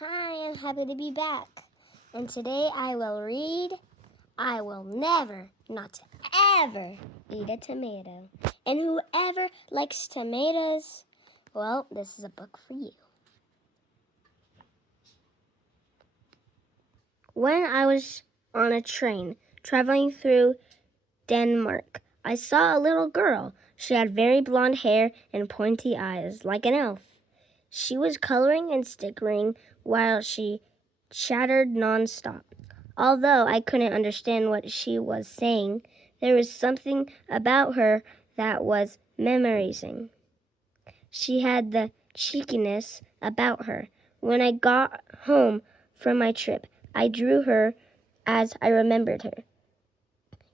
Hi, I'm happy to be back. And today I will read I Will Never, Not Ever Eat a Tomato. And whoever likes tomatoes, well, this is a book for you. When I was on a train traveling through Denmark, I saw a little girl. She had very blonde hair and pointy eyes, like an elf. She was coloring and stickering while she chattered nonstop. Although I couldn't understand what she was saying, there was something about her that was memorizing. She had the cheekiness about her. When I got home from my trip, I drew her as I remembered her,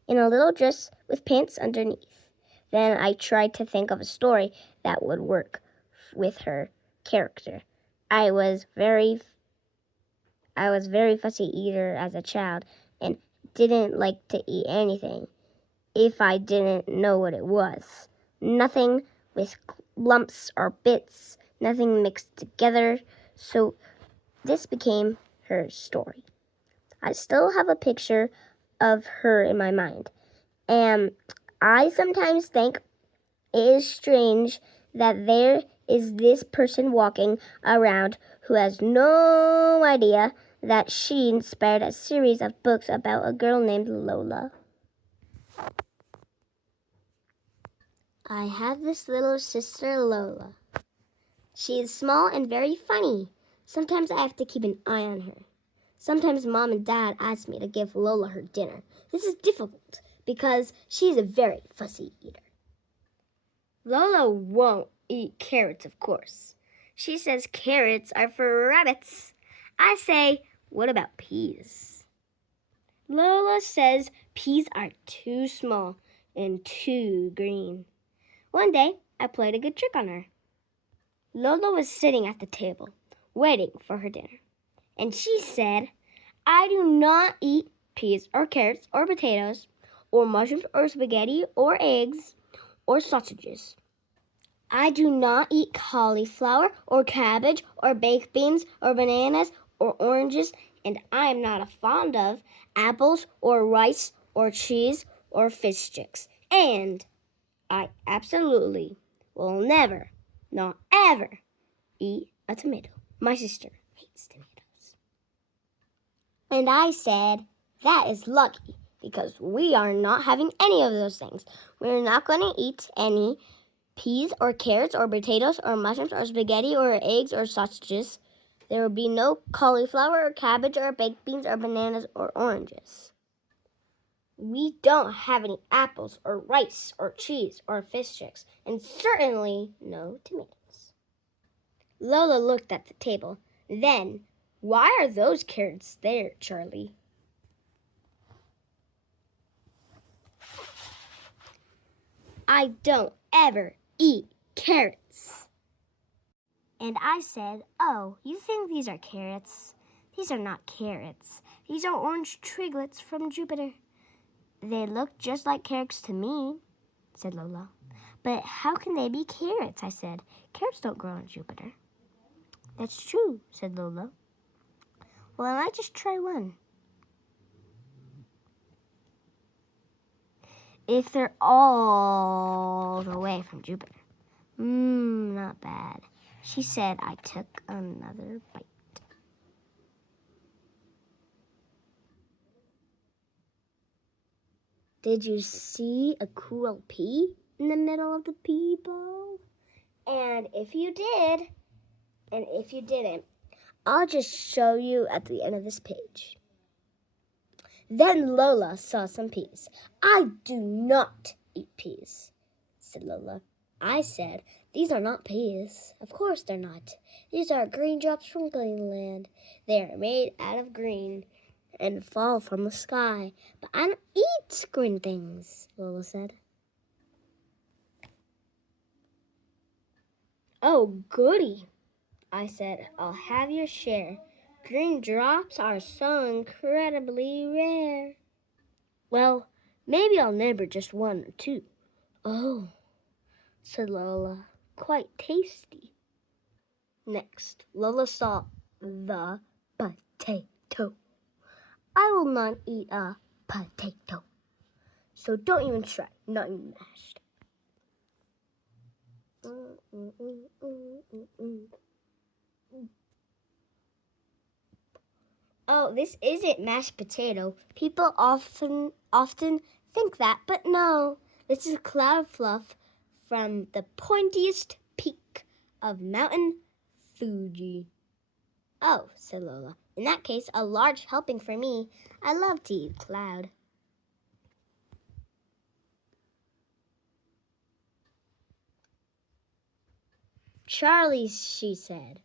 in a little dress with pants underneath. Then I tried to think of a story that would work with her character. I was very fussy eater as a child and didn't like to eat anything if I didn't know what it was. Nothing with lumps or bits, nothing mixed together. So this became her story. I still have a picture of her in my mind, and I sometimes think it is strange that there is this person walking around who has no idea that she inspired a series of books about a girl named Lola. I have this little sister, Lola. She is small and very funny. Sometimes I have to keep an eye on her. Sometimes Mom and Dad ask me to give Lola her dinner. This is difficult because she's a very fussy eater. Lola won't eat carrots, of course. She says carrots are for rabbits. I say, what about peas? Lola says peas are too small and too green. One day, I played a good trick on her. Lola was sitting at the table, waiting for her dinner, and she said, I do not eat peas or carrots or potatoes or mushrooms or spaghetti or eggs or sausages. I do not eat cauliflower or cabbage or baked beans or bananas or oranges, and I am not fond of apples or rice or cheese or fish sticks. And I absolutely will never, not ever, eat a tomato. My sister hates tomatoes. And I said, that is lucky, because we are not having any of those things. We're not going to eat any peas or carrots or potatoes or mushrooms or spaghetti or eggs or sausages. There will be no cauliflower or cabbage or baked beans or bananas or oranges. We don't have any apples or rice or cheese or fish sticks, and certainly no tomatoes. Lola looked at the table. Then, why are those carrots there, Charlie? I don't ever eat carrots. And I said, oh, you think these are carrots? These are not carrots. These are orange triglets from Jupiter. They look just like carrots to me, said Lola. But how can they be carrots? I said. Carrots don't grow on Jupiter. That's true, said Lola. Well, I might just try one. If they're all the way from Jupiter. Not bad. She said. I took another bite. Did you see a cool pea in the middle of the pea bowl? And if you did, and if you didn't, I'll just show you at the end of this page. Then Lola saw some peas. I do not eat peas, said Lola. I said, these are not peas. Of course they're not. These are green drops from Greenland. They are made out of green and fall from the sky. But I don't eat green things, Lola said. Oh, goody, I said. I'll have your share. Green drops are so incredibly rare. Well, maybe I'll nibble just one or two. Oh, said Lola, quite tasty. Next, Lola saw the potato. I will not eat a potato. So don't even try, not even mashed. Oh, this isn't mashed potato. People often think that, but no. This is a cloud of fluff from the pointiest peak of Mountain Fuji. Oh, said Lola. In that case, a large helping for me. I love to eat cloud. Charlie, she said,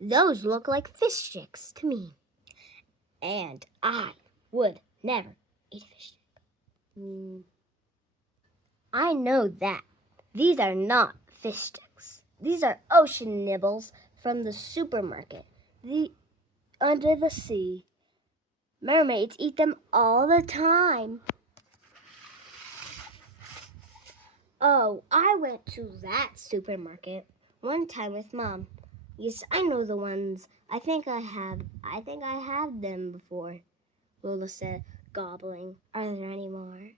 those look like fish sticks to me. And I would never eat a fish stick. I know that. These are not fish sticks. These are ocean nibbles from the supermarket. Under the sea. Mermaids eat them all the time. Oh, I went to that supermarket one time with Mom. Yes, I know the ones. I think I have them before, Lola said, gobbling. Are there any more?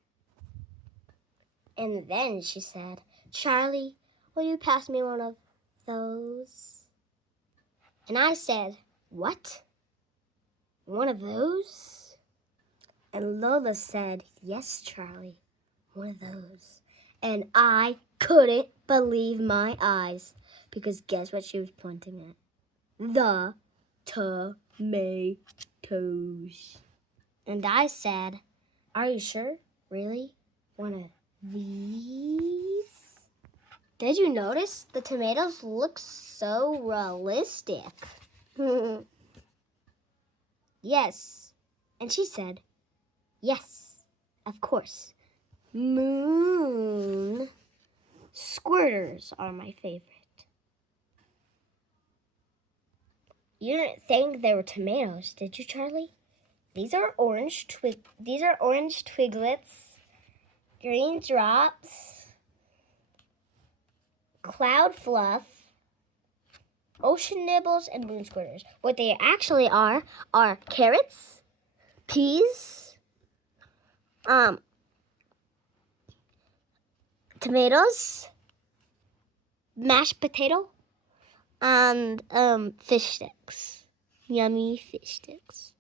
And then she said, Charlie, will you pass me one of those? And I said, what? One of those? And Lola said, yes, Charlie, one of those. And I couldn't believe my eyes, because guess what she was pointing at? The tomatoes. And I said, are you sure? Really? One of these? Did you notice the tomatoes look so realistic? Yes. And she said, yes, of course. Moon squirters are my favorite. You didn't think they were tomatoes, did you, Charlie? These are orange twiglets, green drops, cloud fluff, ocean nibbles, and moon squirters. What they actually are carrots, peas, tomatoes, mashed potato, and fish sticks. Yummy fish sticks.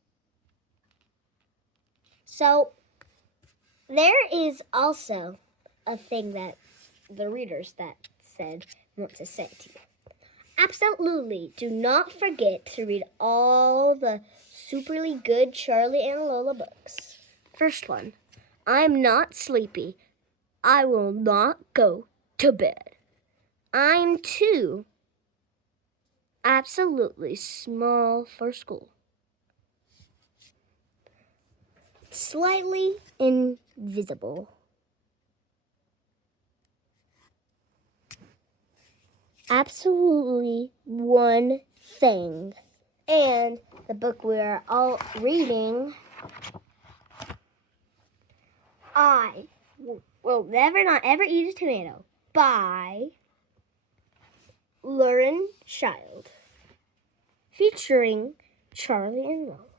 So there is also a thing that the readers that said want to say to you. Absolutely, do not forget to read all the superly good Charlie and Lola books. First one, I'm not sleepy. I will not go to bed. I'm too absolutely small for school. Slightly invisible. Absolutely one thing. And the book we're all reading, I will never not ever eat a tomato, by Lauren Child, featuring Charlie and Lola.